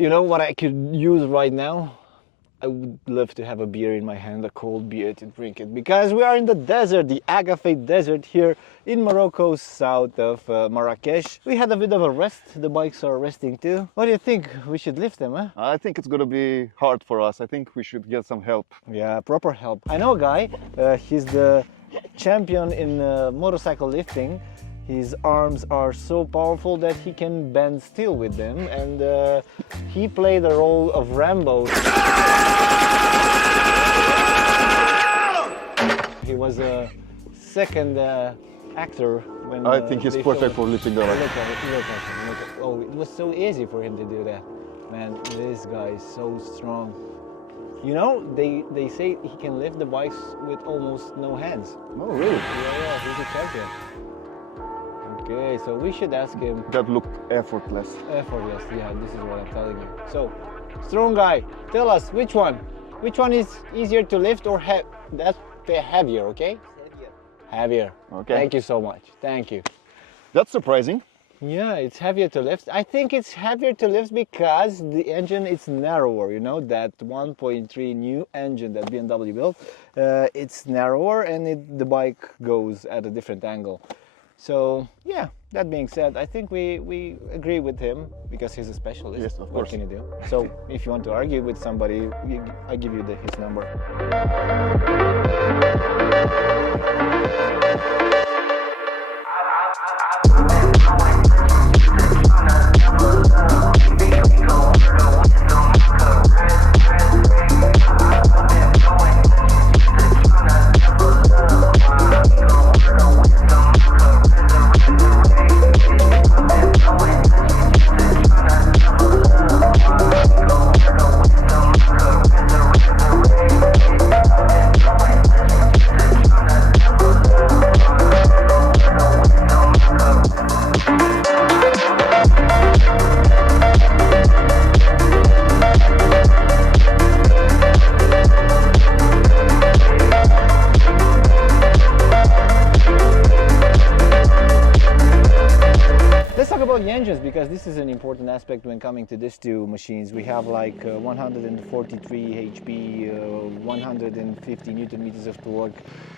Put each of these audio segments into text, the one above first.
You know what I could use right now? I would love to have a beer in my hand, a cold beer to drink it, because we are in the desert, the Agafay Desert here in Morocco, south of Marrakesh. We had a bit of a rest, the bikes are resting too. What do you think? We should lift them, huh? I think it's gonna be hard for us. I think we should get some help. Yeah, proper help. I know a guy, he's the champion in motorcycle lifting. His arms are so powerful that he can bend steel with them, and he played the role of Rambo. He was a second actor when I think he's perfect for lifting the bike. Look at him, look at him, look at. Oh, it was so easy for him to do that. Man, this guy is so strong. You know, they say he can lift the bikes with almost no hands. Oh, really? Yeah, he's a champion. Okay, so we should ask him. That looked effortless. Effortless, yeah, this is what I'm telling you. So, strong guy, tell us which one? Which one is easier to lift or that's heavier, okay? Heavier. Heavier. Okay. Thank you so much. Thank you. That's surprising. Yeah, it's heavier to lift. I think it's heavier to lift because the engine is narrower, you know, that 1.3 new engine that BMW built. It's narrower and the bike goes at a different angle. So, yeah, that being said, I think we agree with him because he's a specialist. Yes, of course. What can you do? So, if you want to argue with somebody, I give you his number. Because this is an important aspect when coming to these two machines. We have like 143 HP, 150 Newton meters of torque,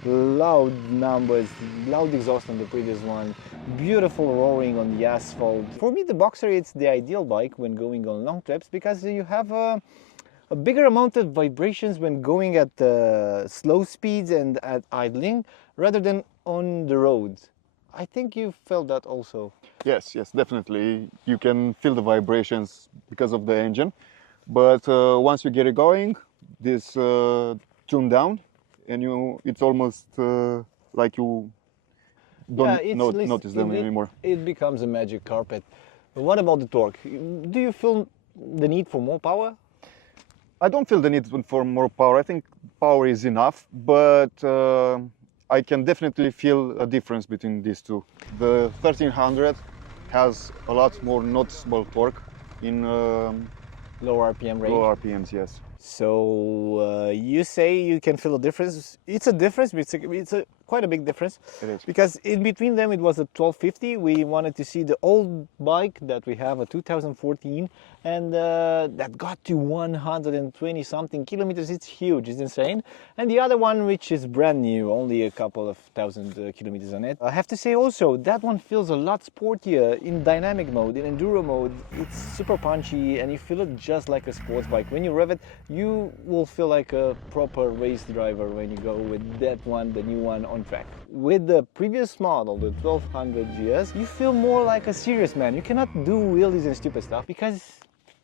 loud numbers, loud exhaust on the previous one, beautiful roaring on the asphalt. For me, the Boxer, it's the ideal bike when going on long trips because you have a bigger amount of vibrations when going at slow speeds and at idling rather than on the road. I think you felt that also. Yes, definitely. You can feel the vibrations because of the engine. But once you get it going, this tune down and it's almost like you don't notice them anymore. It becomes a magic carpet. But what about the torque? Do you feel the need for more power? I don't feel the need for more power. I think power is enough, but I can definitely feel a difference between these two. The 1300 has a lot more noticeable torque in lower RPM range. Low RPMs, yes. So you say you can feel a difference. It's a difference, but it's quite a big difference. It is. Because in between them it was a 1250. We wanted to see the old bike that we have, a 2014, and that got to 120 something kilometers. It's huge, it's insane. And the other one, which is brand new, only a couple of thousand kilometers on it. I have to say also, that one feels a lot sportier in dynamic mode, in enduro mode. It's super punchy and you feel it just like a sports bike. When you rev it, you will feel like a proper race driver when you go with that one, the new one, on track. With the previous model, the 1200GS, you feel more like a serious man. You cannot do wheelies and stupid stuff because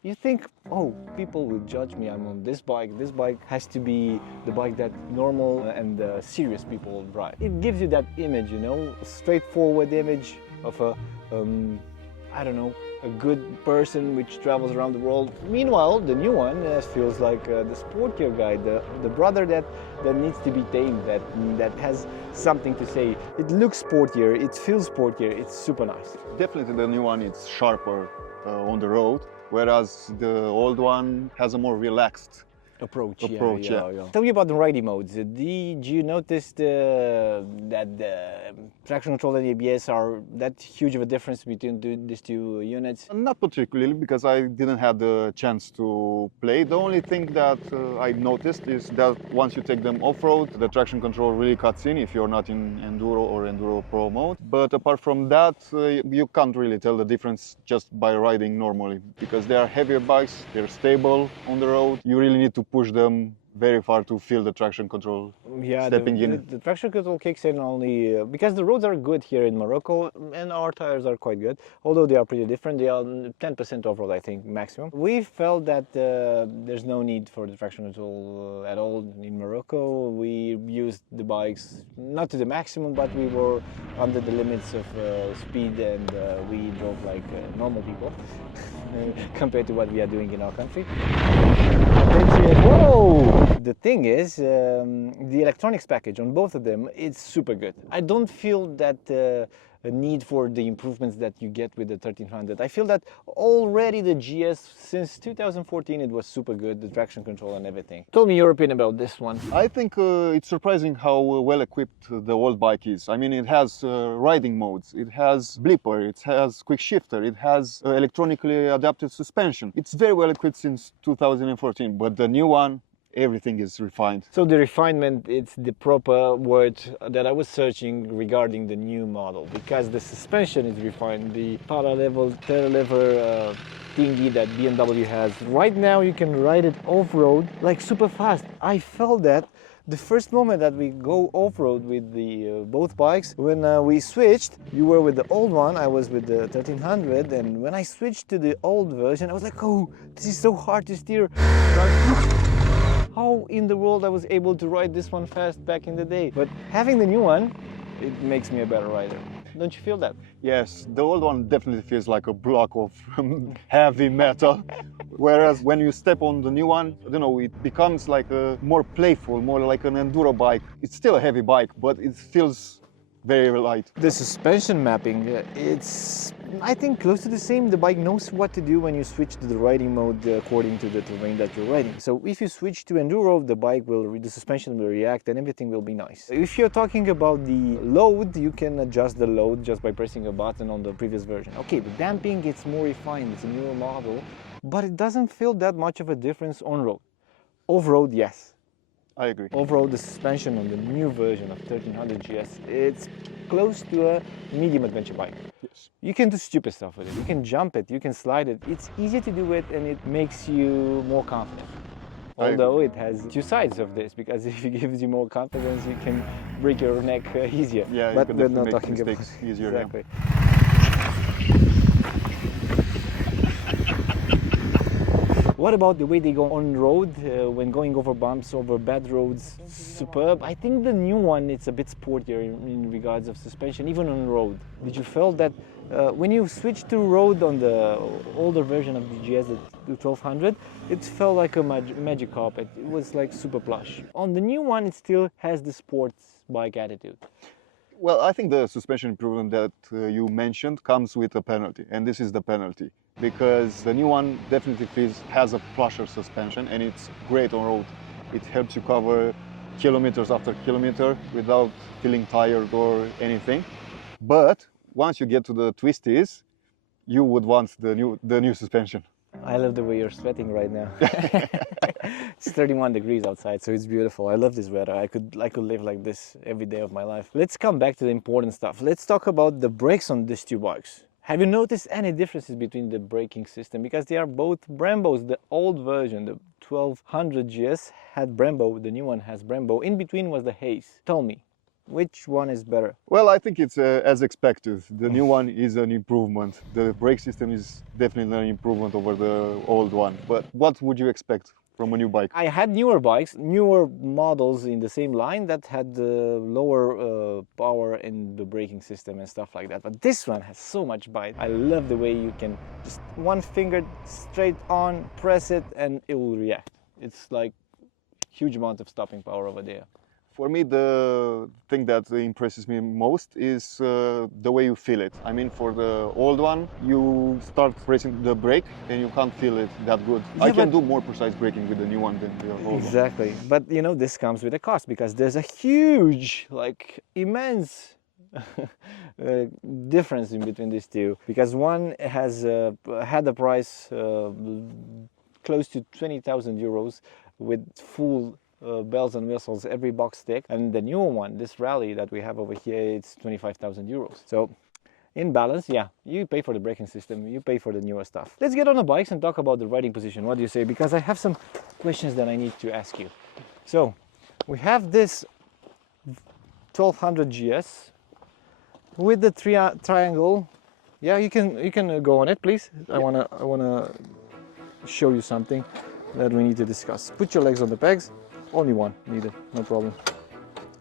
you think, oh, people will judge me, I'm on this bike. This bike has to be the bike that normal and serious people drive. It gives you that image, you know, straightforward image of a, I don't know, a good person which travels around the world. Meanwhile, the new one feels like the sportier guy, the brother that needs to be tamed, that has something to say. It looks sportier, it feels sportier, it's super nice. Definitely the new one is sharper on the road, whereas the old one has a more relaxed approach. Yeah. Tell me about the riding modes. Did you notice that the traction control and ABS are that huge of a difference between these two units? Not particularly, because I didn't have the chance to play. The only thing that I noticed is that once you take them off-road, the traction control really cuts in if you're not in Enduro or Enduro Pro mode. But apart from that, you can't really tell the difference just by riding normally, because they are heavier bikes, they're stable on the road. You really need to push them very far to feel the traction control stepping in. The traction control kicks in only because the roads are good here in Morocco and our tires are quite good, although they are pretty different. They are 10% off-road, I think, maximum. We felt that there's no need for the traction control at all in Morocco. We used the bikes not to the maximum, but we were under the limits of speed, and we drove like normal people compared to what we are doing in our country. Whoa! The thing is, the electronics package on both of them, it's super good. I don't feel that a need for the improvements that you get with the 1300. I feel that already the GS, since 2014, it was super good, the traction control and everything. Tell me your opinion about this one. I think it's surprising how well equipped the old bike is. I mean, it has riding modes, it has blipper, it has quick shifter, it has electronically adapted suspension. It's very well equipped since 2014, but the new one, everything is refined. So the refinement, it's the proper word that I was searching regarding the new model, because the suspension is refined, the power level, tail lever thingy that BMW has. Right now you can ride it off-road like super fast. I felt that the first moment that we go off-road with the both bikes, when we switched, you were with the old one, I was with the 1300, and when I switched to the old version, I was like, oh, this is so hard to steer. How in the world I was able to ride this one fast back in the day? But having the new one, it makes me a better rider. Don't you feel that? Yes, the old one definitely feels like a block of heavy metal. Whereas when you step on the new one, I don't know, it becomes like a more playful, more like an enduro bike. It's still a heavy bike, but it feels very light. The suspension mapping, it's, I think, close to the same. The bike knows what to do when you switch to the riding mode according to the terrain that you're riding. So if you switch to enduro, the suspension will react and everything will be nice. If you're talking about the load, you can adjust the load just by pressing a button on the previous version. Okay, the damping, it's more refined, it's a newer model, but it doesn't feel that much of a difference on road. Off-road, yes. I agree. Overall, the suspension on the new version of 1300GS, it's close to a medium adventure bike. Yes. You can do stupid stuff with it. You can jump it, you can slide it. It's easy to do it, and it makes you more confident. Although it has two sides of this, because if it gives you more confidence, you can break your neck easier. Yeah, but you can we're not make talking about mistakes easier. exactly. Yeah. What about the way they go on road when going over bumps, over bad roads? Superb. I think the new one, it's a bit sportier in regards of suspension, even on road. Did you feel that when you switched to road on the older version of the GS, the 1200, it felt like a magic carpet. It was like super plush. On the new one, it still has the sports bike attitude. Well, I think the suspension improvement that you mentioned comes with a penalty, and this is the penalty. Because the new one definitely has a plusher suspension, and it's great on road. It helps you cover kilometers after kilometer without feeling tired or anything. But once you get to the twisties, you would want the new suspension. I love the way you're sweating right now. It's 31 degrees outside, so it's beautiful. I love this weather. I could live like this every day of my life. Let's come back to the important stuff. Let's talk about the brakes on these two bikes. Have you noticed any differences between the braking system? Because they are both Brembos. The old version, the 1200GS, had Brembo. The new one has Brembo. In between was the Hayes. Tell me, which one is better? Well, I think it's as expected. The new one is an improvement. The brake system is definitely an improvement over the old one. But what would you expect from a new bike? I had newer bikes, newer models in the same line that had lower power in the braking system and stuff like that. But this one has so much bite. I love the way you can just one finger straight on, press it, and it will react. It's like huge amount of stopping power over there. For me, the thing that impresses me most is the way you feel it. I mean, for the old one, you start pressing the brake and you can't feel it that good. Yeah, I can do more precise braking with the new one than the old one. Exactly. But you know, this comes with a cost because there's a huge, like immense difference in between these two. Because one has had a price close to 20,000 euros with full bells and whistles, every box tick, and the newer one, this rally that we have over here, it's 25,000 euros. So in balance, yeah, you pay for the braking system, you pay for the newer stuff. Let's get on the bikes and talk about the riding position. What do you say? Because I have some questions that I need to ask you. So we have this 1200GS with the triangle. Yeah, you can go on it, please. Yeah. I wanna show you something that we need to discuss. Put your legs on the pegs. Only one needed, no problem.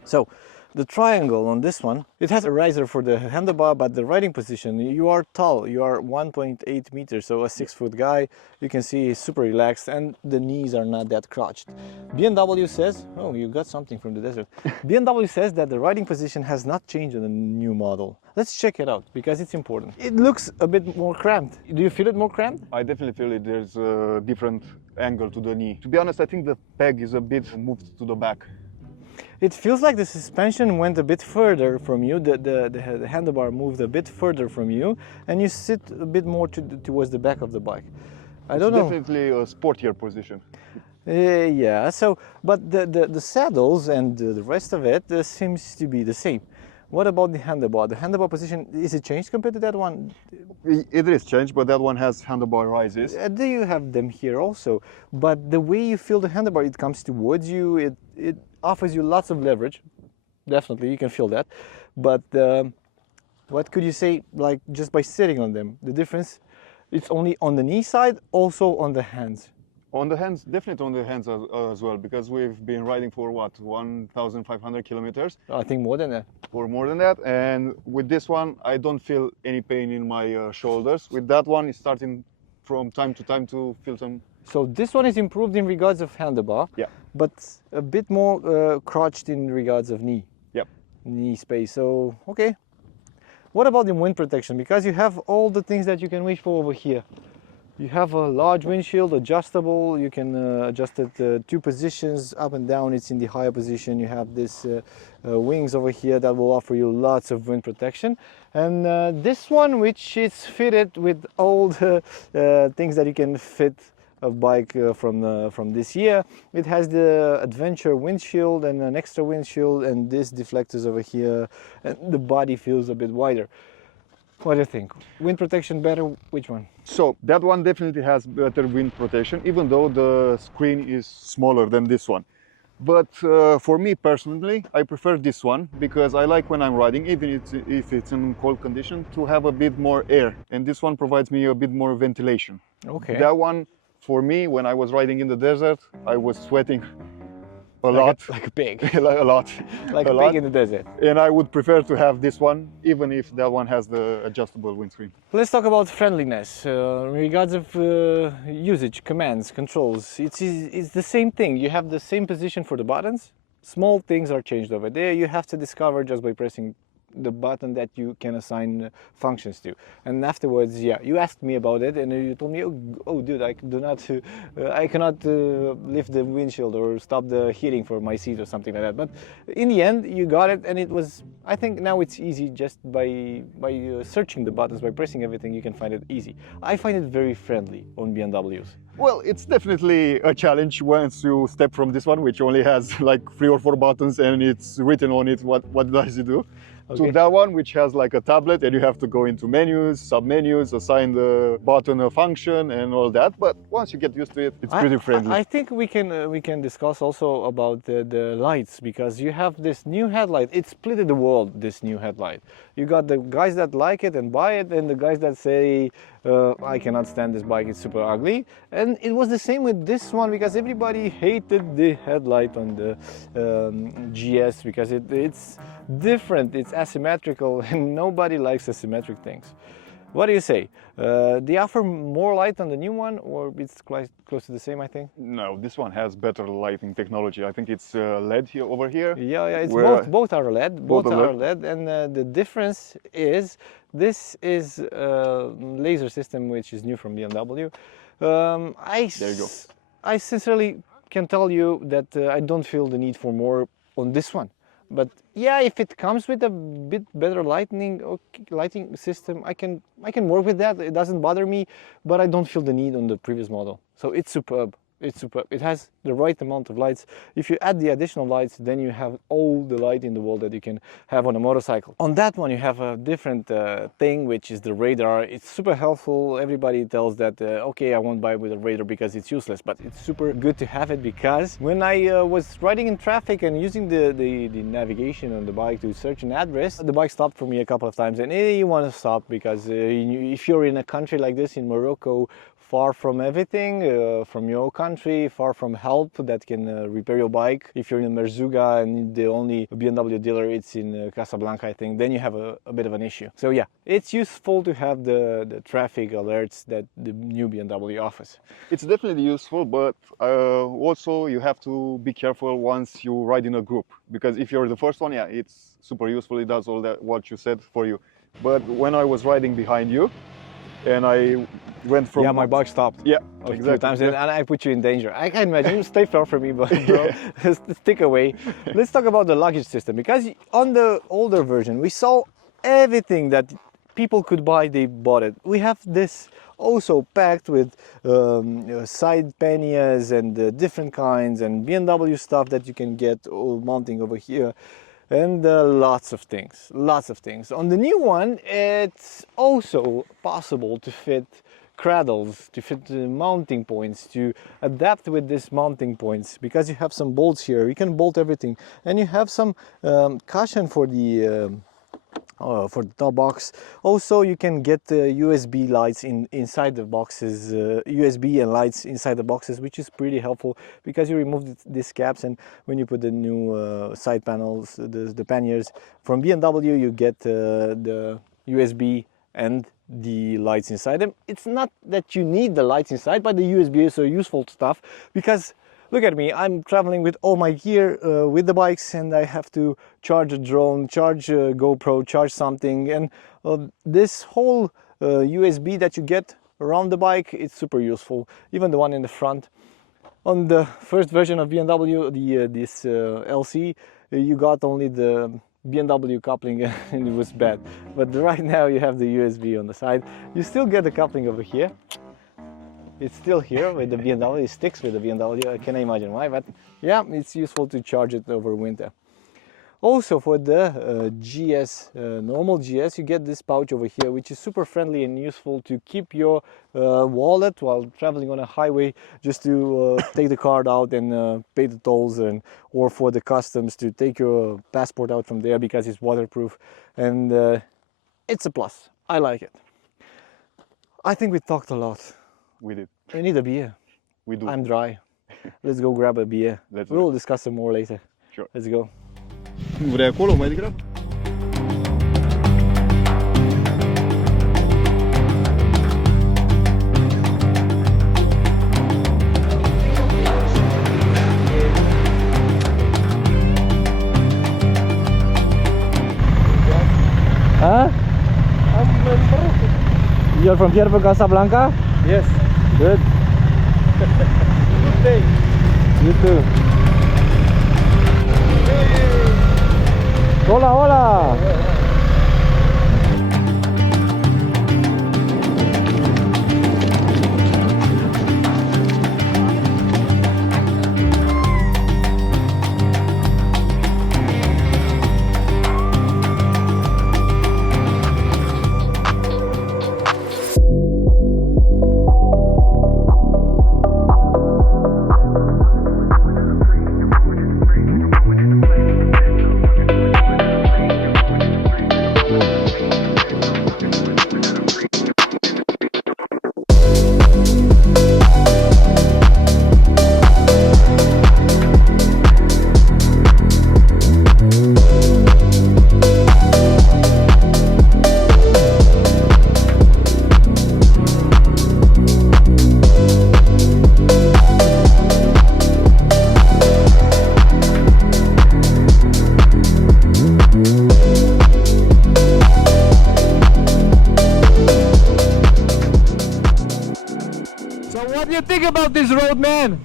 So the triangle on this one, it has a riser for the handlebar, but the riding position, you are tall, you are 1.8 meters, so a 6-foot guy, you can see he's super relaxed and the knees are not that crouched. BMW says, oh, you got something from the desert. BMW says that the riding position has not changed on the new model. Let's check it out because it's important. It looks a bit more cramped. Do you feel it more cramped? I definitely feel it. There's a different angle to the knee. To be honest, I think the peg is a bit moved to the back. It feels like the suspension went a bit further from you, the handlebar moved a bit further from you, and you sit a bit more towards the back of the bike. I don't know. It's definitely a sportier position. Yeah, so, but the saddles and the rest of it seems to be the same. What about the handlebar? The handlebar position, is it changed compared to that one? It is changed, but that one has handlebar rises. Do you have them here also? But the way you feel the handlebar, it comes towards you, it offers you lots of leverage. Definitely, you can feel that. But what could you say, like just by sitting on them? The difference, it's only on the knee side, also on the hands. On the hands, definitely on the hands as well, because we've been riding for what, 1,500 kilometers? I think more than that. For more than that, and with this one, I don't feel any pain in my shoulders. With that one, it's starting from time to time to feel some. So this one is improved in regards of handlebar, yeah, but a bit more crouched in regards of knee. Yep. Knee space. So okay. What about the wind protection? Because you have all the things that you can wish for over here. You have a large windshield, adjustable. You can adjust it 2 positions, up and down. It's in the higher position. You have this wings over here that will offer you lots of wind protection. And this one, which is fitted with all the things that you can fit a bike from this year. It has the Adventure windshield and an extra windshield and this deflectors over here. And the body feels a bit wider. What do you think? Wind protection better? Which one? So that one definitely has better wind protection, even though the screen is smaller than this one. But for me personally, I prefer this one because I like when I'm riding, even if it's in cold condition, to have a bit more air. And this one provides me a bit more ventilation. Okay. That one, for me, when I was riding in the desert, I was sweating a lot. Like a pig. a lot. Like a pig in the desert. And I would prefer to have this one, even if that one has the adjustable windscreen. Let's talk about friendliness. In regards of usage, commands, controls, it's the same thing. You have the same position for the buttons. Small things are changed over there. You have to discover just by pressing the button that you can assign functions to. And afterwards, yeah, you asked me about it and you told me, oh dude, I cannot lift the windshield or stop the heating for my seat or something like that. But in the end, you got it, and it was, I think now it's easy just by searching the buttons, by pressing everything, you can find it easy. I find it very friendly on BMWs. Well, it's definitely a challenge once you step from this one, which only has like 3 or 4 buttons and it's written on it what does it do. Okay. To that one, which has like a tablet and you have to go into menus, sub-menus, assign the button a function and all that. But once you get used to it, it's pretty friendly. I think we can discuss also about the lights, because you have this new headlight. It split the world, this new headlight. You got the guys that like it and buy it, and the guys that say, I cannot stand this bike, it's super ugly. And it was the same with this one, because everybody hated the headlight on the GS, because it's different, it's asymmetrical, and nobody likes asymmetric things. What do you say? They offer more light on the new one, or it's quite close to the same, I think? No, this one has better lighting technology. I think it's LED here over here. Yeah, it's where- both are LED, both both are are LED, and the difference is this is a laser system which is new from BMW. There you go. I sincerely can tell you that I don't feel the need for more on this one. But yeah, if it comes with a bit better lighting system, I can work with that. It doesn't bother me, but I don't feel the need on the previous model. So it's superb. It's superb. It has the right amount of lights. If you add the additional lights, then you have all the light in the world that you can have on a motorcycle. On that one, you have a different thing, which is the radar. It's super helpful. Everybody tells that, okay, I won't buy with a radar because it's useless, but it's super good to have it, because when I was riding in traffic and using the navigation on the bike to search an address, the bike stopped for me a couple of times, and you want to stop because if you're in a country like this, in Morocco, far from everything, from your country, far from help that can repair your bike. If you're in Merzouga and the only BMW dealer it's in Casablanca, I think, then you have a bit of an issue. So yeah, it's useful to have the traffic alerts that the new BMW offers. It's definitely useful, but also you have to be careful once you ride in a group, because if you're the first one, yeah, it's super useful. It does all that what you said for you. But when I was riding behind you, and I went from... Yeah, my bike stopped. Yeah, a exactly. few times, and I put you in danger. I can imagine. Stay far from me, but bro, stick away. Let's talk about the luggage system, because on the older version we saw everything that people could buy, they bought it. We have this also packed with side panniers and different kinds and BMW stuff that you can get mounting over here. And lots of things. On the new one, it's also possible to fit cradles, to fit mounting points, to adapt with these mounting points, because you have some bolts here. You can bolt everything, and you have some cushion for the top box. Also, you can get USB lights inside the boxes, USB and lights inside the boxes, which is pretty helpful, because you remove these caps, and when you put the new side panels, the panniers from BMW, you get the USB and the lights inside them. It's not that you need the lights inside, but the USB is so useful stuff, because look at me, I'm traveling with all my gear with the bikes, and I have to charge a drone, charge a GoPro, charge something, and this whole USB that you get around the bike, it's super useful, even the one in the front. On the first version of BMW, this LC, you got only the BMW coupling and it was bad, but right now you have the USB on the side. You still get the coupling over here. It's still here with the BMW, it sticks with the BMW, I can't imagine why, but yeah, it's useful to charge it over winter. Also for the GS, normal GS, you get this pouch over here, which is super friendly and useful to keep your wallet while traveling on a highway, just to take the card out and pay the tolls, or for the customs to take your passport out from there, because it's waterproof, and it's a plus. I like it. I think we talked a lot. We did. We need a beer. We do. I'm dry. Let's go grab a beer. We'll discuss some more later. Sure. Let's go. Nu vrei acolo mai degrabă? Huh? You're from here, from Casablanca? Yes. Good. Good day. You too. Hola, hola. what do you think about this road, man?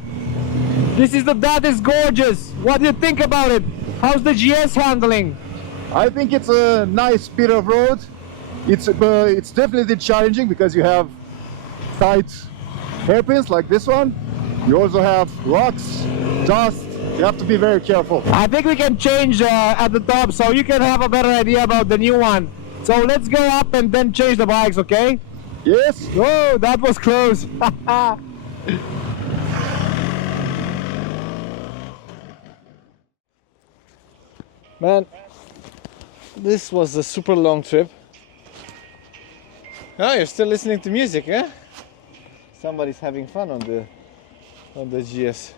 That is gorgeous. What do you think about it? How's the GS handling? I think it's a nice speed of road. It's definitely challenging because you have tight hairpins like this one. You also have rocks, dust. You have to be very careful. I think we can change at the top so you can have a better idea about the new one. So let's go up and then change the bikes, okay? Yes. Oh, that was close. Man, this was a super long trip. Oh, you're still listening to music, eh? Somebody's having fun on the GS.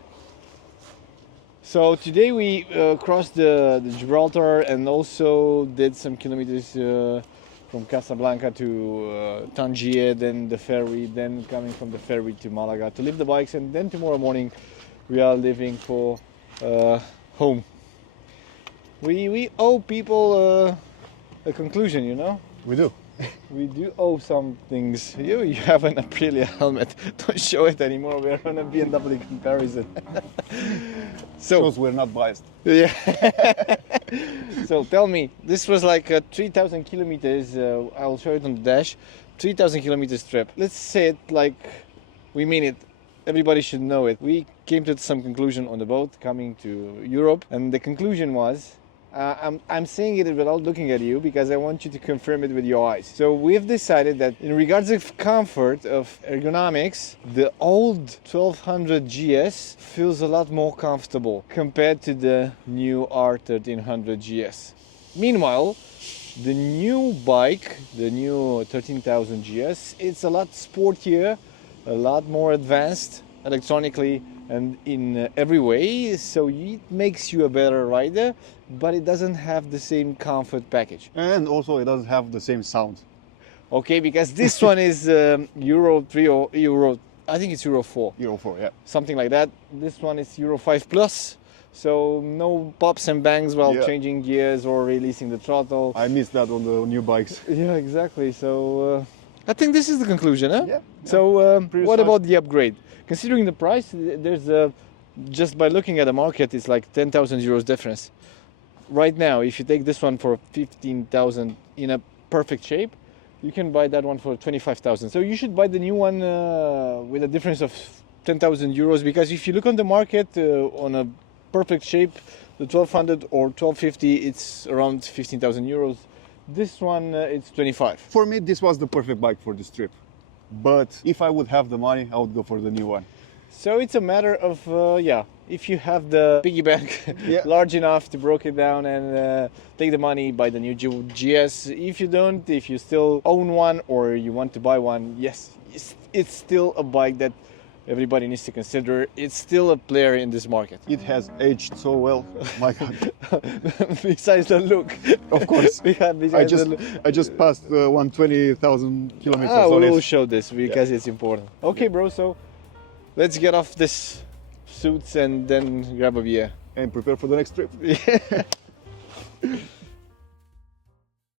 So today we crossed the Gibraltar and also did some kilometers from Casablanca to Tangier, then the ferry, then coming from the ferry to Malaga to leave the bikes, and then tomorrow morning we are leaving for home. We owe people a conclusion, you know? We do. We do owe some things. You have an Aprilia helmet. Don't show it anymore. We're on a BMW comparison. So Because we're not biased. yeah. So tell me, this was like 3,000 kilometers. I'll show it on the dash. 3,000 kilometers trip. Let's say it like we mean it. Everybody should know it. We came to some conclusion on the boat coming to Europe, and the conclusion was. I'm saying it without looking at you because I want you to confirm it with your eyes. So we've decided that in regards of comfort of ergonomics, the old 1200GS feels a lot more comfortable compared to the new R1300GS. Meanwhile, the new bike, the new 1300GS, it's a lot sportier, a lot more advanced electronically and in every way, so it makes you a better rider, but it doesn't have the same comfort package. And also it doesn't have the same sound. Okay, because this one is Euro 3 or Euro, I think it's Euro 4. Euro 4, yeah. Something like that. This one is Euro 5 plus, so no pops and bangs while changing gears or releasing the throttle. I missed that on the new bikes. Yeah, exactly. So I think this is the conclusion, huh? Yeah. So what nice. about the upgrade? Considering the price, there's just by looking at the market, it's like 10,000 euros difference. Right now, if you take this one for 15,000 in a perfect shape, you can buy that one for 25,000. So you should buy the new one with a difference of 10,000 euros, because if you look on the market on a perfect shape, the 1200 or 1250, it's around 15,000 euros. This one, it's 25. For me, this was the perfect bike for this trip. But if I would have the money, I would go for the new one. So it's a matter of, if you have the piggy bank large enough to break it down and take the money, buy the new GS. If you don't, if you still own one or you want to buy one, yes, it's still a bike that everybody needs to consider. It's still a player in this market. It has aged so well. My God. Besides the look. Of course. I just passed 120,000 kilometers on we'll it. show this because it's important. Okay, bro, so let's get off this suits and then grab a beer. And prepare for the next trip. Yeah.